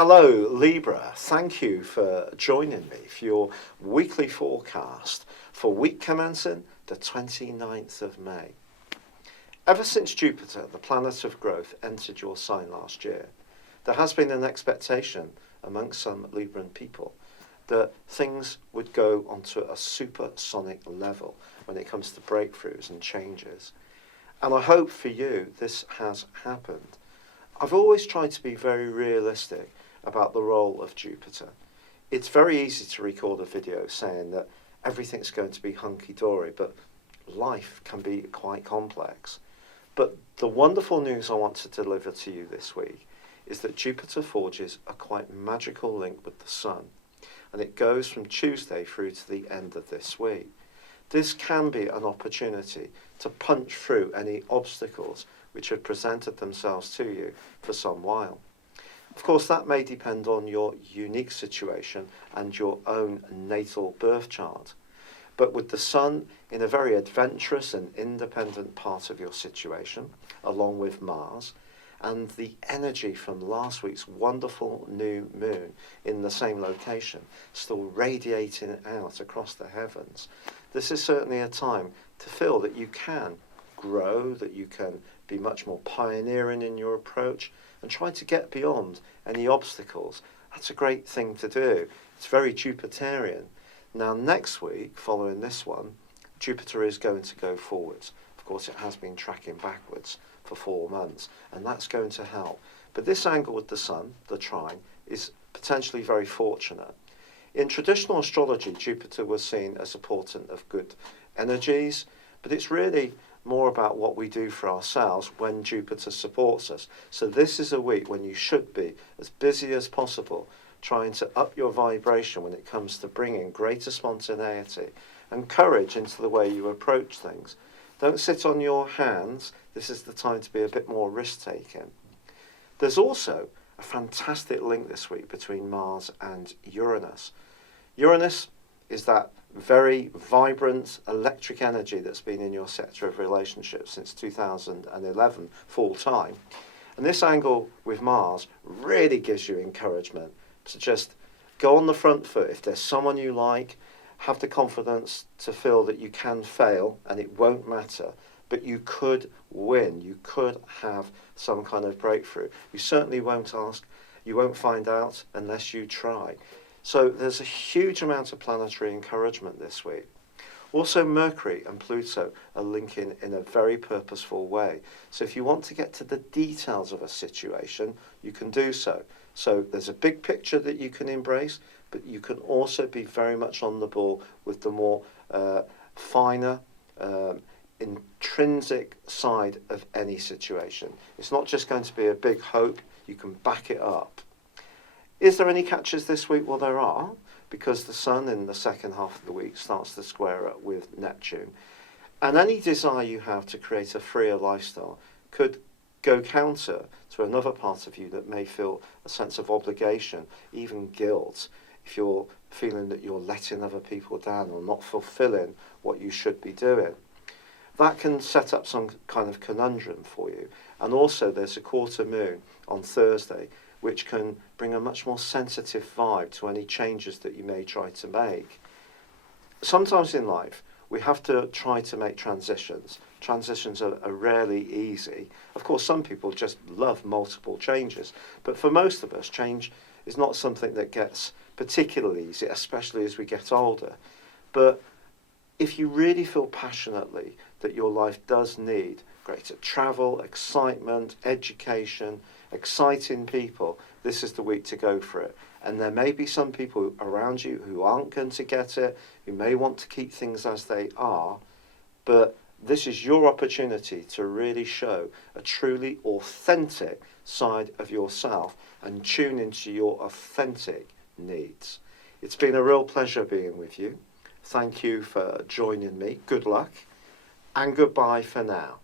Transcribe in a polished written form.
Hello Libra, thank you for joining me for your weekly forecast for week commencing the 29th of May. Ever since Jupiter, the planet of growth, entered your sign last year, there has been an expectation amongst some Libran people that things would go onto a supersonic level when it comes to breakthroughs and changes. And I hope for you this has happened. I've always tried to be very realistic about the role of Jupiter. It's very easy to record a video saying that everything's going to be hunky-dory, but life can be quite complex. But the wonderful news I want to deliver to you this week is that Jupiter forges a quite magical link with the Sun, and it goes from Tuesday through to the end of this week. This can be an opportunity to punch through any obstacles which have presented themselves to you for some while. Of course, that may depend on your unique situation and your own natal birth chart. But with the Sun in a very adventurous and independent part of your situation, along with Mars, and the energy from last week's wonderful new moon in the same location, still radiating out across the heavens, this is certainly a time to feel that you can grow, that you can be much more pioneering in your approach and try to get beyond any obstacles. That's a great thing to do. It's very Jupiterian. Now next week, following this one, Jupiter is going to go forwards. Of course, it has been tracking backwards for 4 months, and that's going to help. But this angle with the Sun, the trine, is potentially very fortunate. In traditional astrology, Jupiter was seen as a portent of good energies, but it's really more about what we do for ourselves when Jupiter supports us. So this is a week when you should be as busy as possible, trying to up your vibration when it comes to bringing greater spontaneity and courage into the way you approach things. Don't sit on your hands. This is the time to be a bit more risk-taking. There's also a fantastic link this week between Mars and Uranus. Uranus is that very vibrant electric energy that's been in your sector of relationships since 2011 full time. And this angle with Mars really gives you encouragement to just go on the front foot. If there's someone you like, have the confidence to feel that you can fail and it won't matter, but you could win. You could have some kind of breakthrough. You certainly won't ask, you won't find out unless you try. So there's a huge amount of planetary encouragement this week. Also, Mercury and Pluto are linking in a very purposeful way. So if you want to get to the details of a situation, you can do so. So there's a big picture that you can embrace, but you can also be very much on the ball with the more finer, intrinsic side of any situation. It's not just going to be a big hope, you can back it up. Is there any catches this week? Well, there are, because the Sun in the second half of the week starts to square up with Neptune. And any desire you have to create a freer lifestyle could go counter to another part of you that may feel a sense of obligation, even guilt, if you're feeling that you're letting other people down or not fulfilling what you should be doing. That can set up some kind of conundrum for you. And also there's a quarter moon on Thursday, which can bring a much more sensitive vibe to any changes that you may try to make. Sometimes in life, we have to try to make transitions. Transitions are rarely easy. Of course, some people just love multiple changes, but for most of us, change is not something that gets particularly easy, especially as we get older. But if you really feel passionately that your life does need greater travel, excitement, education, exciting people, this is the week to go for it. And there may be some people around you who aren't going to get it, who may want to keep things as they are, but this is your opportunity to really show a truly authentic side of yourself and tune into your authentic needs. It's been a real pleasure being with you. Thank you for joining me. Good luck and goodbye for now.